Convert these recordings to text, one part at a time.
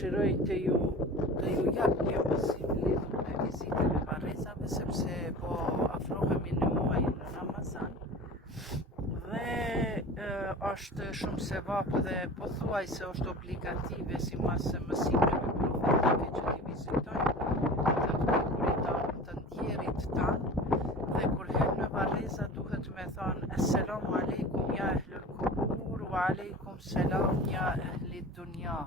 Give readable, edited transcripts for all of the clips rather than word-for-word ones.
dëshiroj të ju jap një besim lidhur me vizitën e varrezave, sepse po afrohemi në muajin Ramazan dhe është shumë sevap dhe pothuajse është obligative sipas mësimeve profetike që t'i vizitojnë të vdekurit tanë, të ndjerit tanë, dhe kur hyn në varreza duhet me thonë Assalamu alaikum ja ehlul kubur wa alaikum selam ja ehlit dunja.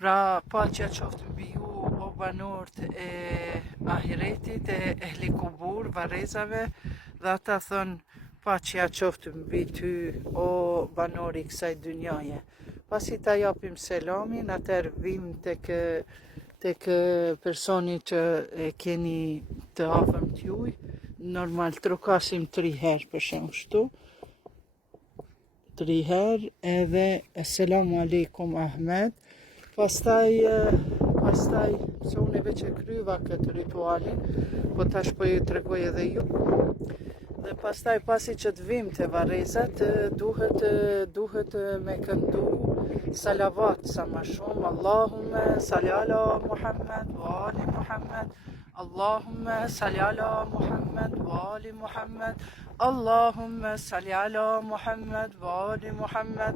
Pra paqja qoftë mbi ju o banorët e ahiretit, e ehli kubur, varrezave, dhe ata thonë paqja qoftë mbi ty o banori kësaj dynjaje. Pasi ta japim selamin, atëherë vim tek personi që e keni të afërm t'juj, normal trokasim 3 herë për shemb kështu. 3 herë edhe Assalamu alaikum Ahmed. Pastaj se unë veç e kryva këtë ritualin, po tash po ju tregoj edhe ju. Dhe pastaj pasi që të vim të varrezat, duhet me këndu salavat sa ma shumë. Allahumme salli ala Muhammed wa ali Muhammed. Allahumme salli ala Muhammed wa ali Muhammed. Allahumme salli ala Muhammed wa ali Muhammed.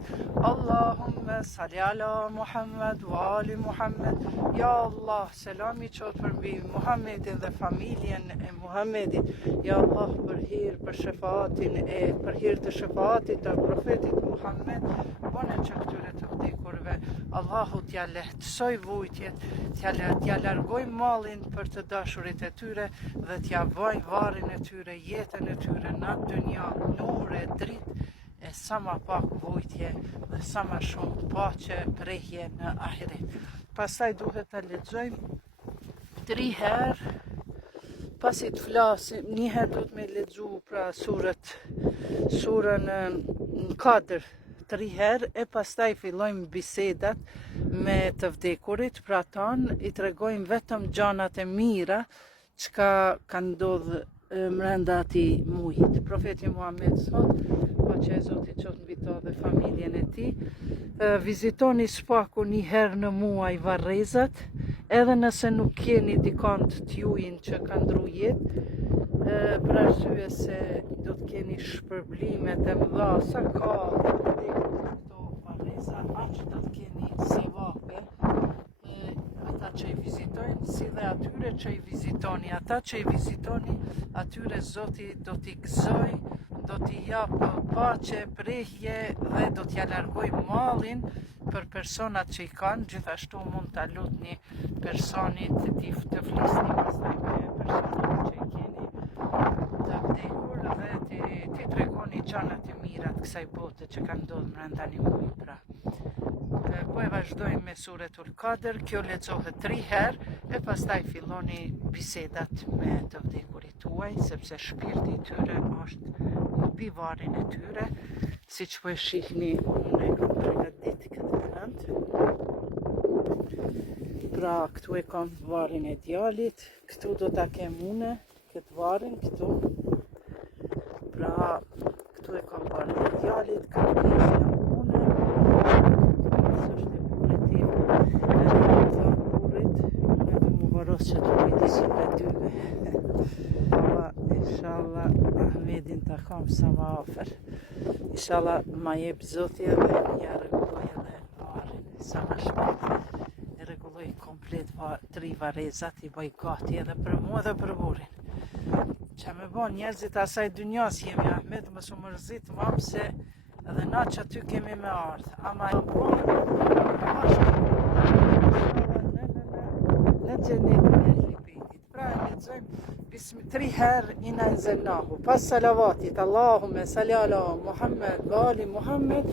Allahumme salli ala Muhammed wa ali Muhammed. Ja Allah, selami qoftë për mbi Muhammedin dhe familjen e Muhammedit. Ja Allah, për hir të shefaatit të profetit Muhammed, bone që këtyre të vdekurve Allahu t'ja lehtësoj vujtjet, t'ja largoj mallin për të dashurit e tyre dhe t'ja vaj varrin e tyre, jetën e tyre në dynja, nure, dritë e sa ma pak vujtje dhe sa ma shumë paqe, prehje në ahiret. Pastaj duhet ta lexojmë 3 herë, pasi të flasim, një herë duhet me lexu pra surën Kadr 3 herë, e pastaj fillojmë bisedat me të vdekurit, pra tanë i tregojmë vetëm gjanat e mira çka kanë ndodhur mrenda atij muajit. Profeti Muhammed thot, paqja e Zotit qoftë mbi to dhe familjen e tij, vizitoni spaku një herë në muaj varrezat, edhe nëse nuk keni dikant t'jujin që ka ndru jetë, për arsye se do të keni shpërblimet e mëdha, sa ka këto varreza, aq do të keni sevape, ata që i vizitojnë, si dhe atyre që i vizitoni. Ata që i vizitoni, atyre Zoti do t'i gëzoj, do t'i japë paqe, prehje dhe do t'ja largoj mallin për personat që i kanë. Gjithashtu mund t'a lutni personit të flisni pastaj me personat që i keni të vdekur dhe ti tregoni gjanat e mirat kësaj bote që kanë ndodhur brenda një muaji pra. Po e vazhdojmë me suretul Kadr, kjo lexohet 3 herë e pastaj filloni bisedat me të vdekurit tuaj, sepse shpirti i tyre është mbi varrin e tyre, siç po e shihni unë e kam përgatit këtë vend. Pra këtu e kam varrin e djalit, këtu do ta kem une, këtë varrin këtu. Pra këtu e kam varrin e djalit, këtë pjesë jam une. Që të kujtisim me tyve. Inshallah Ahmedin ta kam sa ma afer. Inshallah ma jep Zoti edhe ja rregulloj edhe varrin sa ma shpejt. E rregulloj komplet 3 varrezat, i bëj gati edhe për mua dhe për burrin. Qa me bon njerëzit asaj dynjas jemi Ahmed, mos u mërzit mam se edhe na që aty kemi me ardh. Ama e bon në xhenetin e ehli bejtit. Pra e lexojmë 3 herë ina enzelnahu. Pas salavatit Allahumme salli ala Muhammed wa ali Muhammed,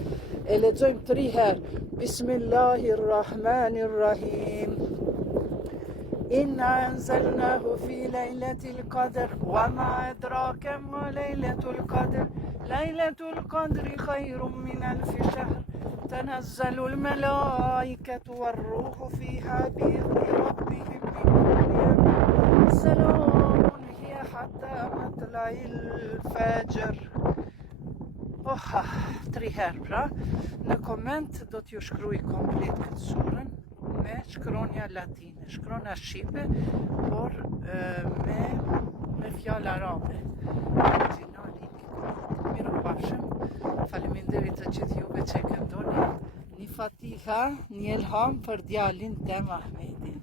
e lexojmë 3 herë Bismillahirrahmanirrahim. Inna anzalnahu fi lejletil qadr wa ma adraka ma lejletul qadr. Lejletul qadri khayrum min alfi shahr. تنزل الملائكة والروح فيها بإذن ربهم من كل أمر سلام هي حتى مطلع الفجر. Oha, 3 herë pra. Në koment do t'ju shkruaj komplet këtë surën me shkronja latine, shkrona shqipe, por me fjalë arabe. Origjinali i Kuranit. Mirupafshim. Faleminderit të gjithë juve që këndoni. Një fatiha, një elham për djalin Tem Ahmeti.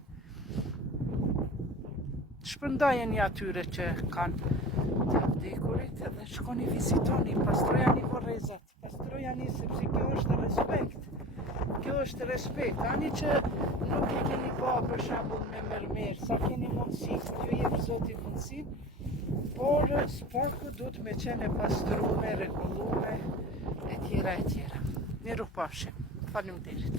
Shpërndajeni atyre që kanë të vdekurit edhe shkoni vizitoni, pastrojani vorrezat, pastrojani sepse kjo është respekt. Kjo është respekt. Ani që nuk e keni pa për shembull me mermer, sa keni mundësi, ju jep Zoti mundësinë, por spaku duhet me qenë pastrume, rregullume, e tjera e tjera. Mirupafshim. Faleminderit.